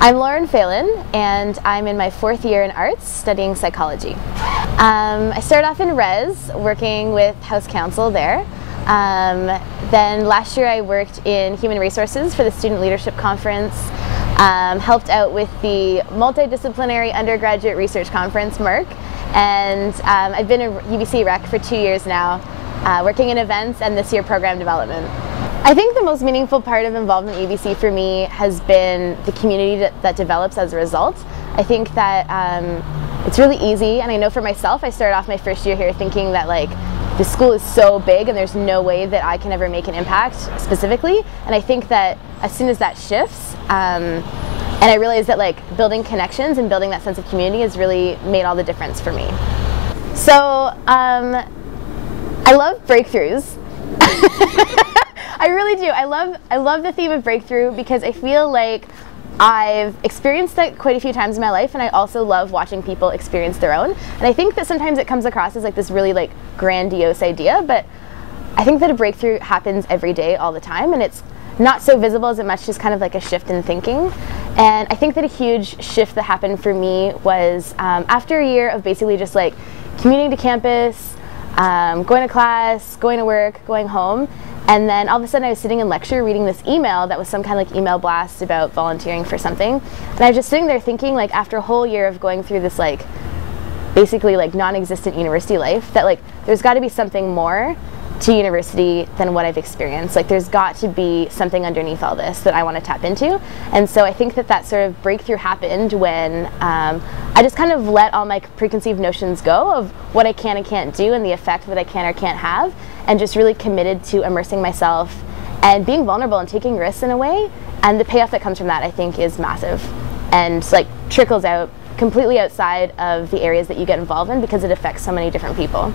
I'm Lauren Phelan, and I'm in my 4th year in arts, studying psychology. I started off in res, working with House Council there. Then last year I worked in human resources for the Student Leadership Conference, helped out with the Multidisciplinary Undergraduate Research Conference, MURC, and I've been a UBC REC for 2 years now, working in events and this year program development. I think the most meaningful part of involvement in UBC for me has been the community that develops as a result. I think that it's really easy, and I know for myself, I started off my first year here thinking that the school is so big and there's no way that I can ever make an impact specifically, and I think that as soon as that shifts, and I realized that building connections and building that sense of community has really made all the difference for me. So I love breakthroughs. I really do. I love the theme of breakthrough because I feel like I've experienced that quite a few times in my life, and I also love watching people experience their own. And I think that sometimes it comes across as this really grandiose idea, but I think that a breakthrough happens every day, all the time, and it's not so visible as much just kind of a shift in thinking. And I think that a huge shift that happened for me was after a year of basically just commuting to campus, going to class, going to work, going home, and then all of a sudden I was sitting in lecture reading this email that was some kind of email blast about volunteering for something. And I was just sitting there thinking, after a whole year of going through this basically non-existent university life, that there's got to be something more to university than what I've experienced. There's got to be something underneath all this that I want to tap into. And so I think that sort of breakthrough happened when I just kind of let all my preconceived notions go of what I can and can't do and the effect that I can or can't have, and just really committed to immersing myself and being vulnerable and taking risks in a way. And the payoff that comes from that, I think, is massive and trickles out completely outside of the areas that you get involved in because it affects so many different people.